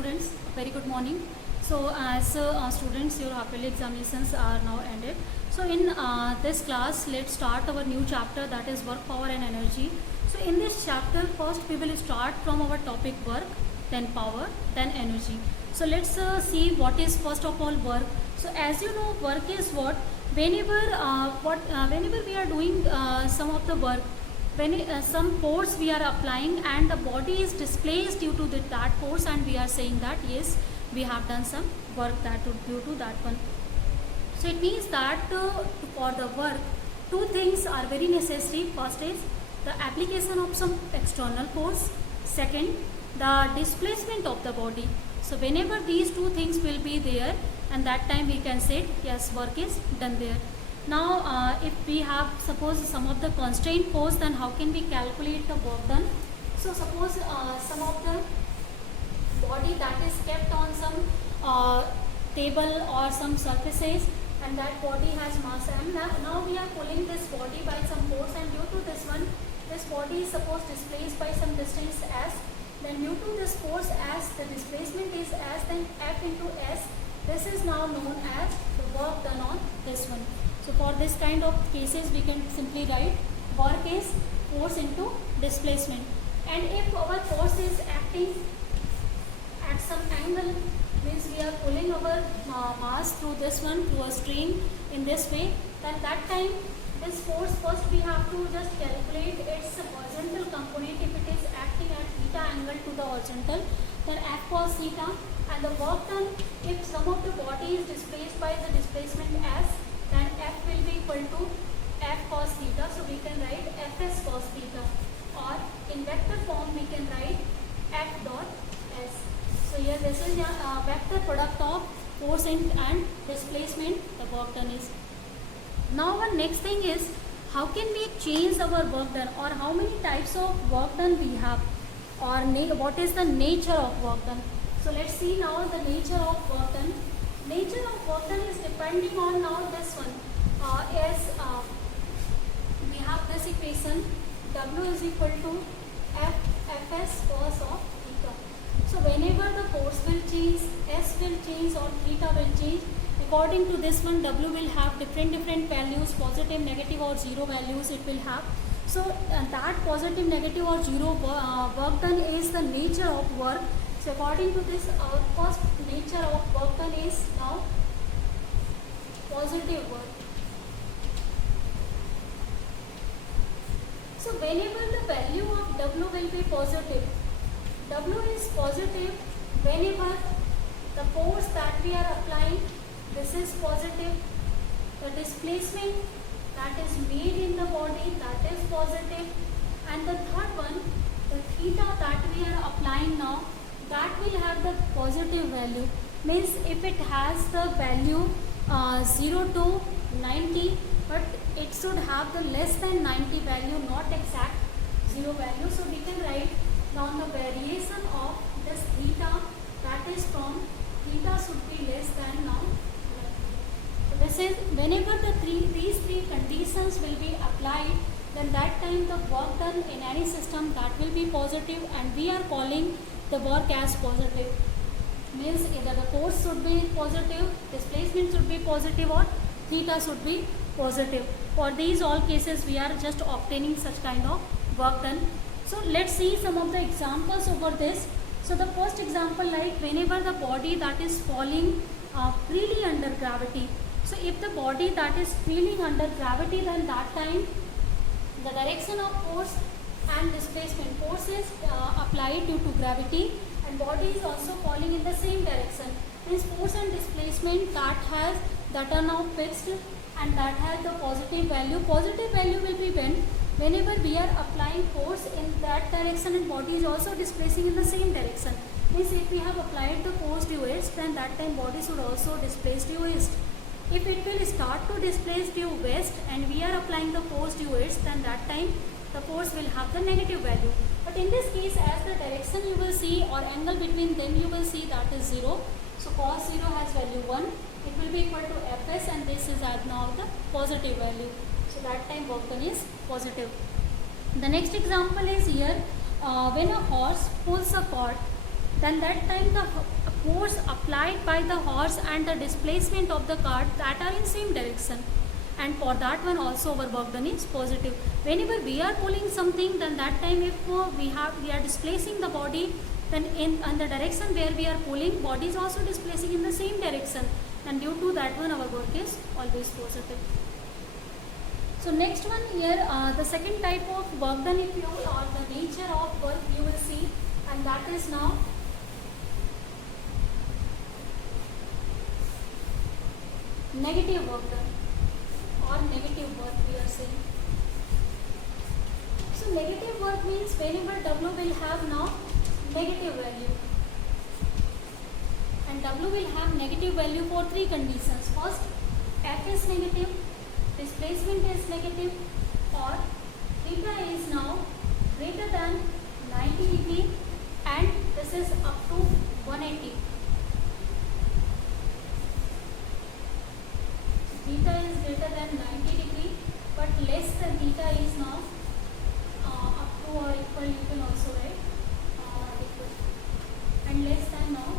students, very good morning. So as students, your half-yearly examinations are now ended. So in this class, let's start our new chapter, that is work, power and energy. So in this chapter, first we will start from our topic work, then power, then energy. So let's see what is first of all work. So as you know, work is what? Whenever we are doing some of the work, when some force we are applying and the body is displaced due to that force, and we are saying that yes, we have done some work that due to that one. So it means that for the work, two things are very necessary. First is the application of some external force. Second, the displacement of the body. So whenever these two things will be there, and that time we can say yes, work is done there. Now if we have suppose some of the constraint force, then how can we calculate the work done? So suppose some of the body that is kept on some table or some surfaces, and that body has mass m. Now we are pulling this body by some force, and due to this one, this body is supposed displaced by some distance s. Then due to this force as the displacement is s, then F into s, this is now known as the work done on this one. So for this kind of cases, we can simply write work is force into displacement. And if our force is acting at some angle, means we are pulling our mass through this one through a string in this way, then that time this force, first we have to just calculate its horizontal component. If it is acting at theta angle to the horizontal, then F cos theta, and the work done, if some of the body is displaced by the displacement s, then F will be equal to F cos theta. So we can write Fs cos theta, or in vector form we can write F dot s. So here this is a vector product of force and displacement, the work done is. Now one next thing is, how can we change our work done, or how many types of work done we have, or what is the nature of work done. So let's see now the nature of work done. Nature of work done is depending on now this one. We have this equation, W is equal to Fs cos of theta. So whenever the force will change, S will change or theta will change. According to this one, W will have different values, positive, negative or zero values it will have. So that positive, negative or zero work done is the nature of work. So according to this, our first nature of work done is now positive work. So whenever the value of W will be positive, W is positive whenever the force that we are applying, this is positive, the displacement that is made in the body, that is positive, and the third one, the theta that we are applying now, that will have the positive value. Means if it has the value 0 to 90, but it should have the less than 90 value, not exact 0 value. So we can write down the variation of this theta, that is from theta should be less than now. So this is whenever these three conditions will be applied, then that time the work done in any system, that will be positive, and we are calling the work as positive. Means either the force should be positive, displacement should be positive, or theta should be positive. For these all cases, we are just obtaining such kind of work done. So let's see some of the examples over this. So the first example, like whenever the body that is falling freely under gravity. So if the body that is freely under gravity, then that time the direction of force and displacement, force is applied due to gravity, and body is also falling in the same direction. Means force and displacement that are now fixed, and that has the positive value. Positive value will be whenever we are applying force in that direction and body is also displacing in the same direction. Means if we have applied the force due east, then that time body should also displace due east. If it will start to displace due west and we are applying the force due east, then that time the force will have the negative value. But in this case, as the direction you will see, or angle between them you will see, that is 0. So cos 0 has value 1. It will be equal to Fs, and this is now the positive value. So that time work done is positive. The next example is here, when a horse pulls a cart then that time the force applied by the horse and the displacement of the cart that are in same direction, and for that one also our work done is positive. Whenever we are pulling something, then that time if we are displacing the body, then in the direction where we are pulling, body is also displacing in the same direction, and due to that one our work is always positive. So next one here, the second type of work done if you or the nature of work you will see, and that is now negative work done or negative work we are saying. So negative work means whenever W will have now negative value, and W will have negative value for three conditions. First, F is negative, displacement is negative, or theta is now greater than 90 degree, and this is up to 180. Theta is greater than 90 degree, but less than theta is now up to or equal, you can also write equal, and less than now.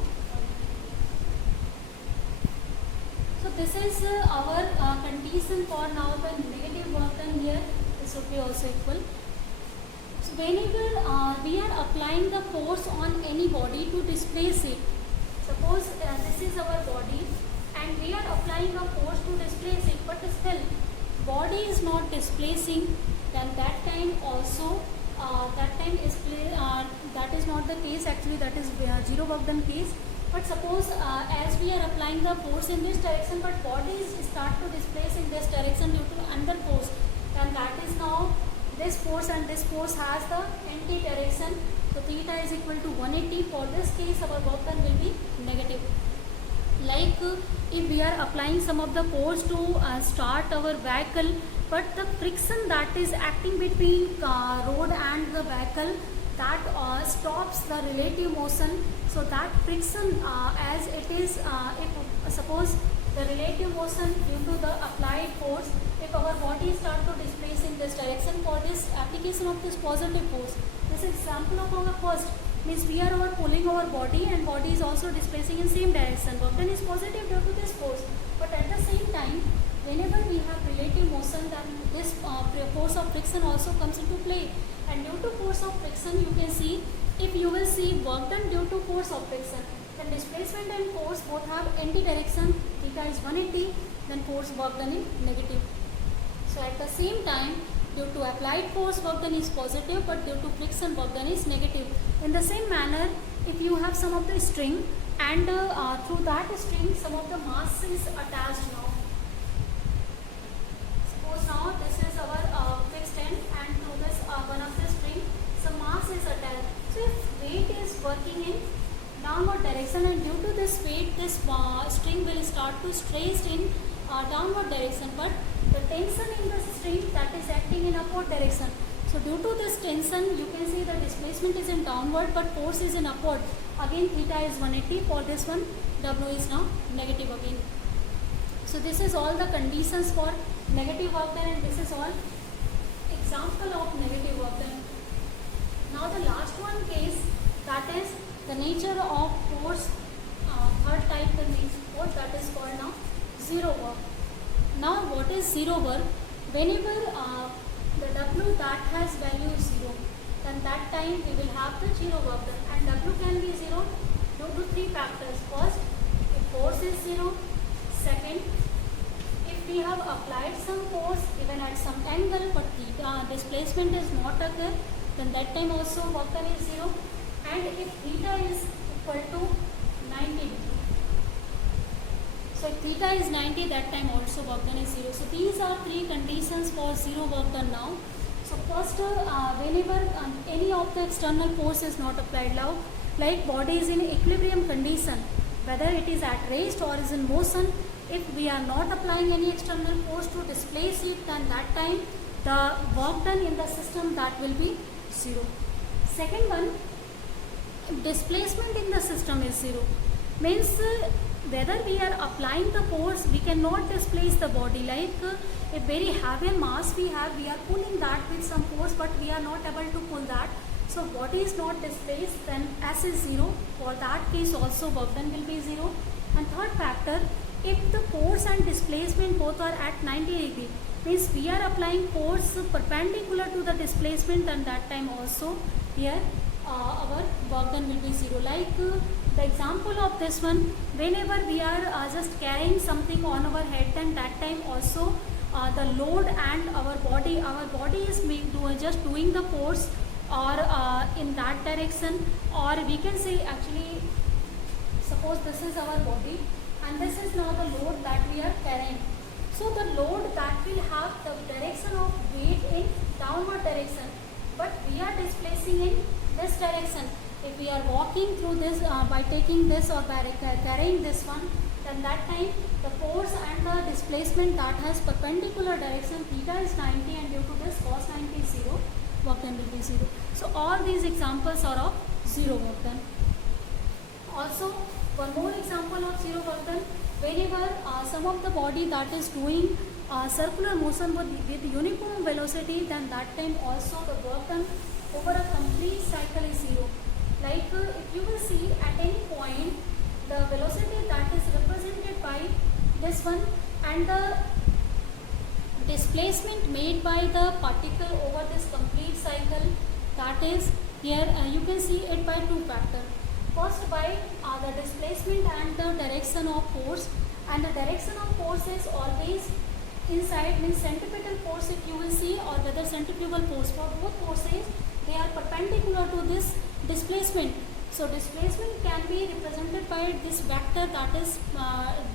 So this is our condition for now the negative work done here. This would be also equal. So whenever we are applying the force on any body to displace it, suppose this is our body and we are applying a force to displace it, but still body is not displacing, then that time also that is not the case, actually that is zero work done case. But suppose as we are applying the force in this direction, but bodies start to displace in this direction due to another force, then that is now this force and this force has the anti-direction. So theta is equal to 180. For this case our work done will be negative. Like if we are applying some of the force to start our vehicle, but the friction that is acting between road and the vehicle, that stops the relative motion. So that friction as it is, if suppose the relative motion due to the applied force, if our body start to displace in this direction, for this application of this positive force, this is example of our first, means we are pulling our body and body is also displacing in same direction. Work done is positive due to this force, but at the same time whenever we have relative motion, then this force of friction also comes into play, and due to force of friction you can see, if you will see work done due to force of friction, then displacement and force both have anti-direction, theta is 180, then force work done is negative. So at the same time, due to applied force work done is positive, but due to friction work done is negative. In the same manner, if you have some of the string and through that string some of the mass is attached now. Suppose now this is our fixed end and through this one of the string some mass is attached. So if weight is working in downward direction, and due to this weight this string will start to stress in downward direction, but the tension in the string that is acting in upward direction. So due to this tension you can see the displacement is in downward but force is in upward. Again theta is 180. For this one W is now negative again. So this is all the conditions for negative work done, and this is all example of negative work done. Now the last one case, that is the nature of force, third type the force, that is called now zero work. Now what is zero work? Whenever the W that has value is 0, then that time we will have the zero work done, and W can be 0 due to three factors. First, if force is 0. Second, if we have applied some force even at some angle but theta displacement is not occur, then that time also work done is 0. And if theta is equal to 90 degree, so if theta is 90, that time also work done is 0. So these are three conditions for zero work done now. So first, whenever any of the external force is not applied now, like body is in equilibrium condition, whether it is at rest or is in motion, if we are not applying any external force to displace it, then that time the work done in the system that will be 0. Second one, displacement in the system is 0, means whether we are applying the force, we cannot displace the body. Like a very heavy mass we have, we are pulling that with some force but we are not able to pull that. So body is not displaced, then S is 0. For that case also work done will be 0. And third factor, if the force and displacement both are at 90 degree, means we are applying force perpendicular to the displacement, and that time also here our work done will be 0. Like the example of this one, whenever we are just carrying something on our head, then that time also the load and our body is just doing the force or in that direction, or we can say actually suppose this is our body and this is now the load that we are carrying. So the load that will have the direction of weight in downward direction, but we are displacing in this direction. If we are walking through this by taking this or by carrying this one, then that time the force and the displacement that has perpendicular direction, theta is 90, and due to this cos 90 is 0, work done will be 0. So all these examples are of 0 work done. Also one more example of 0 work done, whenever some of the body that is doing circular motion with uniform velocity, then that time also the work done over a complete cycle is 0. Like if you will see at any point the velocity that is represented by this one and the displacement made by the particle over this complete cycle, that is here you can see it by two factors. First by the displacement and the direction of force, and the direction of force is always inside, means centripetal force if you will see, or whether centrifugal force. For both forces they are perpendicular to this displacement. So displacement can be represented by this vector that is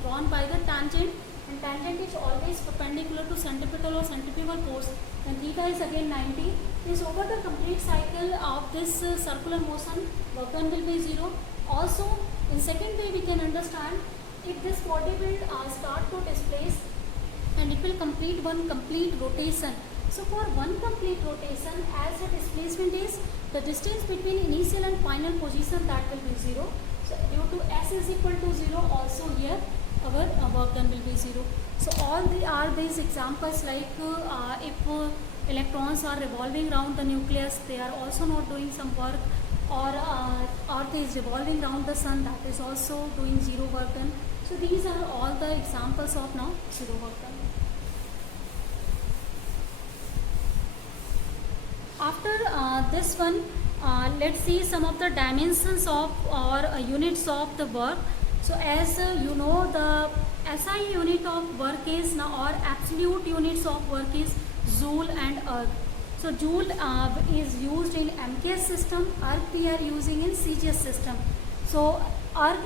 drawn by the tangent, and tangent is always perpendicular to centripetal or centrifugal force, and theta is again 90. Is over the complete cycle of this circular motion, work done will be 0. Also in second way we can understand, if this body will start to displace and it will complete one complete rotation. So for one complete rotation, as the displacement is the distance between initial and final position, that will be 0. So due to S is equal to 0, also here our work done will be 0. So all are these examples, like if electrons are revolving around the nucleus, they are also not doing some work, or Earth is revolving around the sun, that is also doing 0 work done. So these are all the examples of now 0 work done. After this one, let's see some of the dimensions of or units of the work. So as you know, the SI unit of work is now, or absolute units of work is joule and erg. So joule is used in MKS system, erg we are using in CGS system. So erg,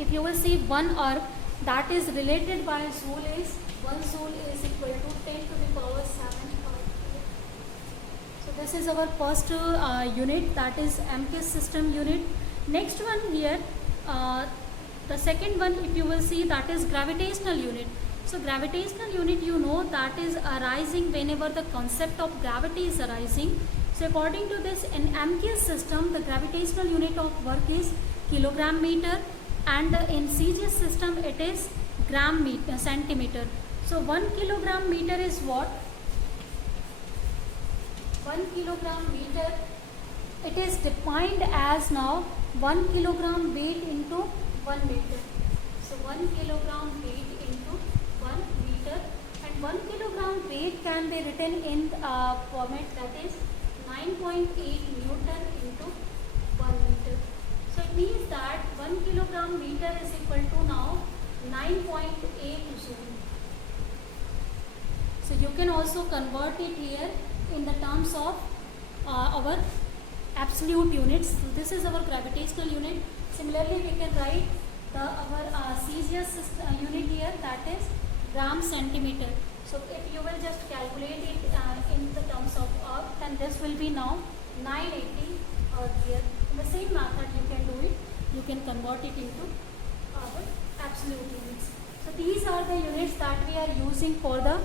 if you will see one erg that is related by joule is 1 joule is equal to 10 to the power 7. So this is our first unit, that is MKS system unit. Next one here, the second one if you will see, that is gravitational unit. So gravitational unit, you know, that is arising whenever the concept of gravity is arising. So according to this, in MKS system the gravitational unit of work is kilogram meter, and in CGS system it is gram meter, centimeter. So 1 kilogram meter is what? 1 kilogram meter, it is defined as now 1 kilogram weight into 1 meter. So 1 kilogram weight into 1 meter, and 1 kilogram weight can be written in format that is 9.8 Newton into 1 meter. So it means that 1 kilogram meter is equal to now 9.8 joule. So you can also convert it here in the terms of our absolute units. So this is our gravitational unit. Similarly, we can write our CGS unit here, that is gram centimeter. So if you will just calculate it in the terms of erg, then this will be now 980 erg here. In the same method you can do it. You can convert it into our absolute units. So these are the units that we are using for the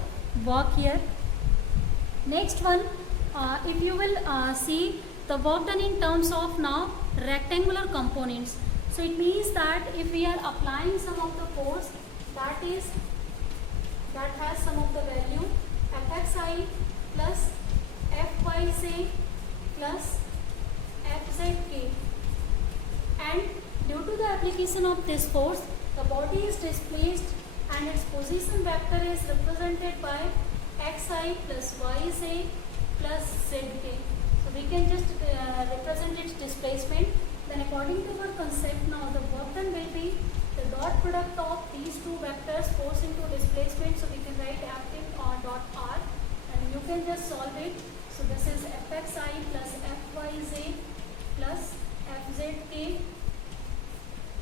work here. Next one, if you will see the work done in terms of now rectangular components. So it means that if we are applying some of the force that has some of the value fxi plus fyj plus Fzk. And due to the application of this force, the body is displaced and its position vector is represented by xi plus yj plus zk. So we can just represent its displacement. Then according to our concept, now the work done will be the dot product of these two vectors, force into displacement. So we can write F dot r, and you can just solve it. So this is Fxi plus Fyj plus Fzk.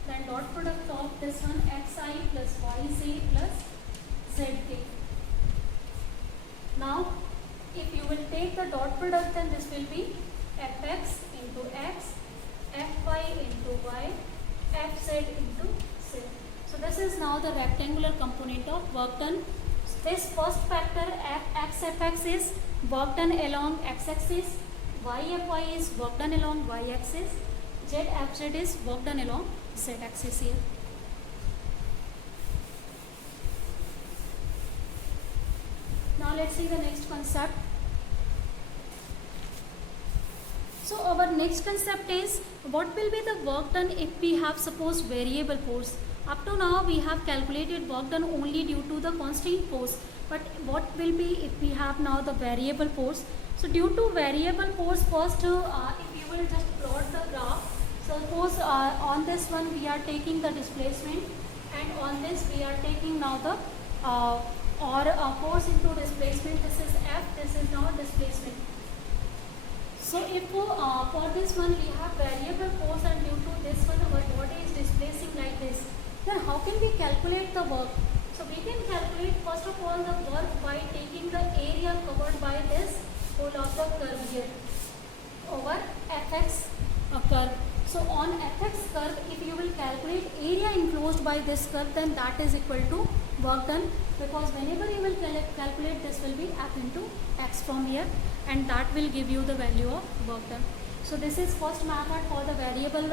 Then dot product of this one xi plus yj plus zk. Now if you will take the dot product, then this will be Fx into x, Fy into y, Fz into z. So this is now the rectangular component of work done. This first factor Fx is work done along x-axis, Yfy is work done along y-axis, Zfz is work done along z-axis here. Now let's see the next concept. So our next concept is what will be the work done if we have suppose variable force. Up to now we have calculated work done only due to the constant force, but what will be if we have now the variable force. So due to variable force, first if you will just plot the graph, suppose on this one we are taking the displacement, and on this we are taking now the force into displacement. This is F, this is now displacement. So if for this one we have variable force, and due to this one our body is displacing like this, then how can we calculate the work? So we can calculate first of all the work by taking the area covered by this whole of the curve here over Fx curve. So on Fx curve, if you will calculate area enclosed by this curve, then that is equal to work done, because whenever you will calculate, this will be F into x from here, and that will give you the value of work done. So this is first method for the variable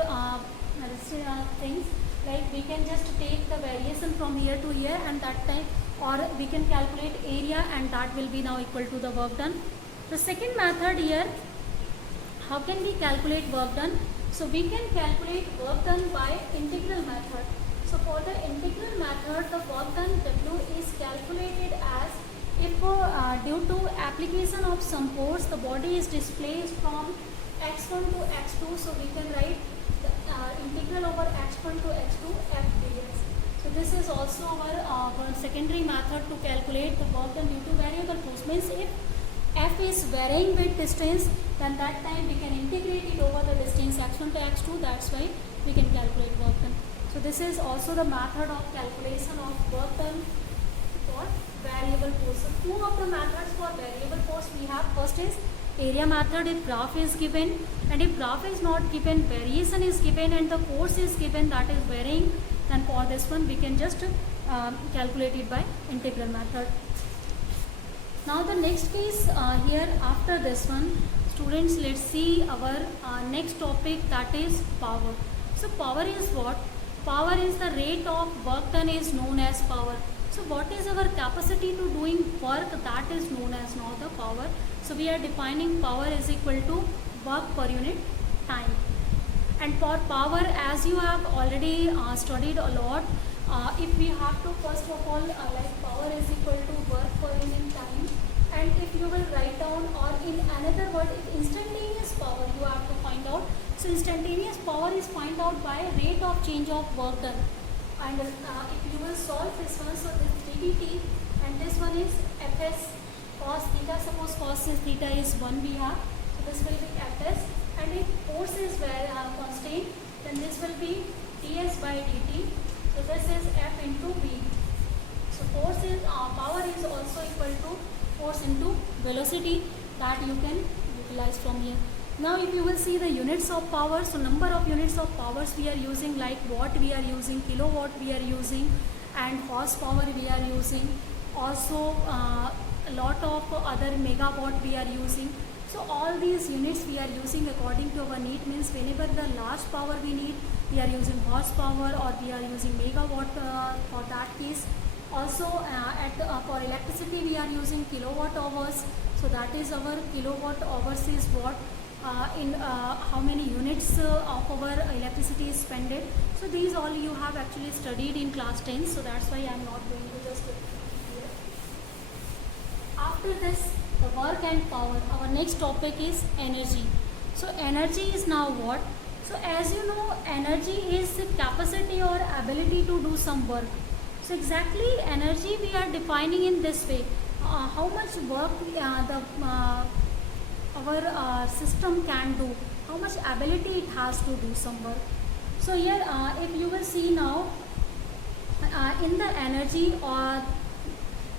things, like we can just take the variation from here to here, and that time, or we can calculate area, and that will be now equal to the work done. The second method here, how can we calculate work done? So we can calculate work done by integral method. So for the integral method, the work done W is calculated as if due to application of some force, the body is displaced from x1 to x2. So we can write the integral over x1 to x2 f dx. So this is also our secondary method to calculate the work done due to variable force. Means if f is varying with distance, then that time we can integrate it over the distance x1 to x2. That's why we can calculate work done. So this is also the method of calculation of work done for variable force. So two of the methods for variable force we have. First is area method if graph is given, and if graph is not given, variation is given and the force is given that is varying, then for this one we can just calculate it by integral method. Now the next case here after this one, students, let's see our next topic, that is power. So power is what? Power is the rate of work done is known as power. So what is our capacity to doing work, that is known as now the power. So we are defining power is equal to work per unit time. And for power, as you have already studied a lot, if we have to first of all like power is equal to work per unit time, and if you will write down, or in another word, instantaneous power you have to find out. So instantaneous power is find out by rate of change of work done. And if you will solve this one, so this ddt, and this one is fs cos theta. Suppose cos is theta is 1 we have, so this will be fs, and if force is constant, then this will be ds by dt. So this is f into v. So force is power is also equal to force into velocity, that you can utilize from here. Now if you will see the units of power, so number of units of powers we are using, like watt we are using, kilowatt we are using, and horsepower we are using, also a lot of other megawatt we are using. So all these units we are using according to our need. Means whenever the large power we need, we are using horsepower, or we are using megawatt for that case. Also for electricity we are using kilowatt hours. So that is our kilowatt hours is what in how many units of our electricity is spended. So these all you have actually studied in class 10, so that's why I am not going to just here. After this, the work and power, our next topic is energy. So energy is now what? So as you know, energy is capacity or ability to do some work. So exactly energy we are defining in this way. How much work our system can do, how much ability it has to do some work. So here if you will see now in the energy or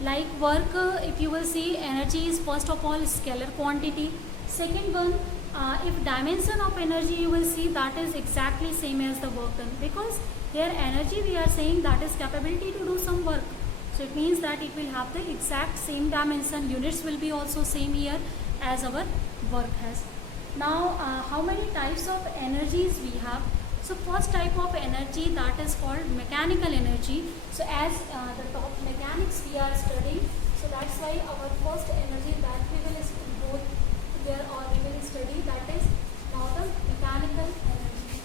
like work, if you will see energy is first of all scalar quantity. Second one, if dimension of energy you will see that is exactly same as the work done, because here energy we are saying that is capability to do some work. So it means that it will have the exact same dimension, units will be also same here as our work has. Now how many types of energies we have? So first type of energy, that is called mechanical energy. So as the top mechanics we are studying, so that's why our first energy that we will go here or we will study, that is now the mechanical energy.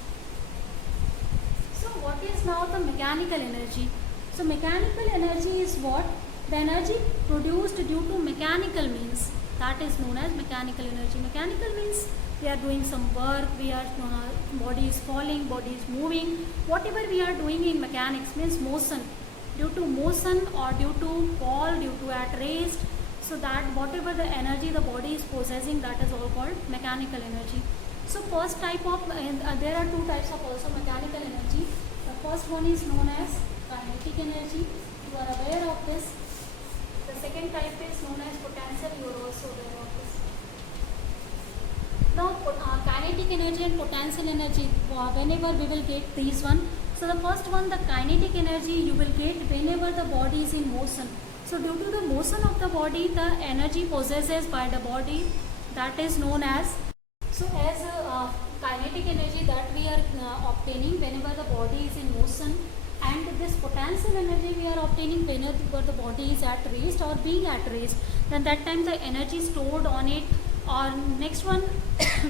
So what is now the mechanical energy? So mechanical energy is what? The energy produced due to mechanical means, that is known as mechanical energy. Mechanical means we are doing some work, we are body is falling, body is moving, whatever we are doing in mechanics means motion. Due to motion or due to fall, due to at rest, so that whatever the energy the body is possessing, that is all called mechanical energy. So first type of, there are two types of also mechanical energy. The first one is known as kinetic energy, you are aware of this. The second type is known as potential, you are also aware of this. Now kinetic energy and potential energy, whenever we will get these one. So the first one, the kinetic energy, you will get whenever the body is in motion. So due to the motion of the body, the energy possessed by the body, that is known as, so as kinetic energy that we are obtaining whenever the body is in motion, and this potential energy we are obtaining whenever the body is at rest or being at rest, then that time the energy stored on it. Or next one,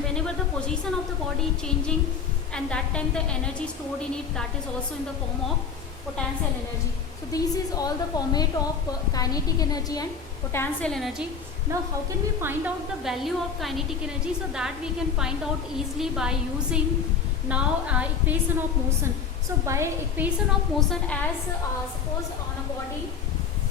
whenever the position of the body is changing, and that time the energy stored in it, that is also in the form of potential energy. So this is all the format of kinetic energy and potential energy. Now how can we find out the value of kinetic energy? So that we can find out easily by using now equation of motion. So by equation of motion, as suppose on a body,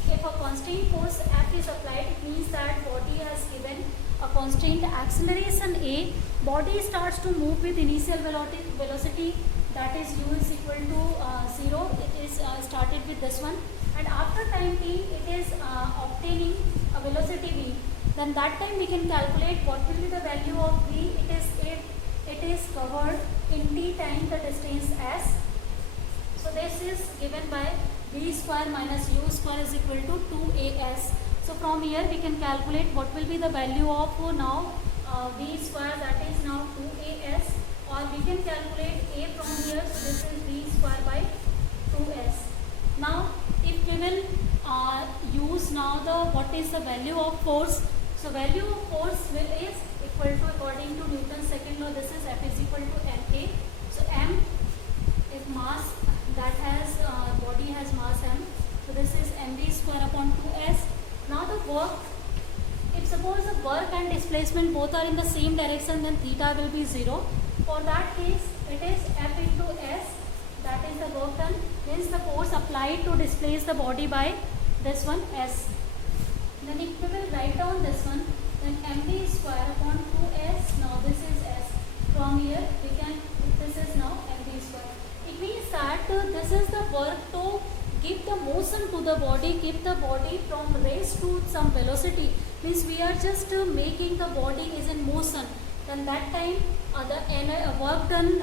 if a constant force F is applied, it means that body has given a constant acceleration A, body starts to move with initial velocity, that is u is equal to 0, it is started with this one, and after time t it is obtaining a velocity v, then that time we can calculate what will be the value of v. It is if it is covered in t time the distance s. So this is given by v square minus u square is equal to 2as. So from here we can calculate what will be the value of now v square, that is now 2as, or we can calculate a from here. So this is v square by 2s. Now if we will use now the what is the value of force. So value of force is equal to, according to Newton's second law, this is F is equal to ma. So m is mass, that has body has mass m. So this is mv square upon 2s. Now the work, if suppose the work and displacement both are in the same direction, then theta will be 0. For that case, it is F into S, that is the work done, means the force applied to displace the body by this one S. Then if we will write down this one, then mv square upon 2s, now this is S. From here we can, this is now mv square. It means that this is the work to give the motion to the body, keep the body from rest to some velocity, means we are just making the body is in motion. Then that time the work done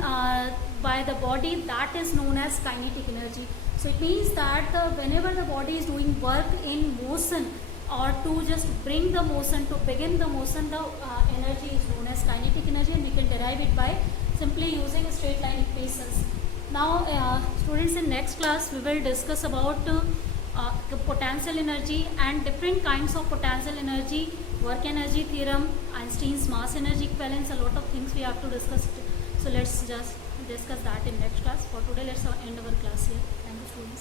by the body, that is known as kinetic energy. So it means that whenever the body is doing work in motion, or to just bring the motion, to begin the motion, the energy is known as kinetic energy, and we can derive it by simply using straight line equations. Now students, in next class we will discuss about potential energy and different kinds of potential energy work energy theorem, Einstein's mass energy equivalence, a lot of things we have to discuss. So let's just discuss that in next class. For today, let's end our class here. Thank you, students.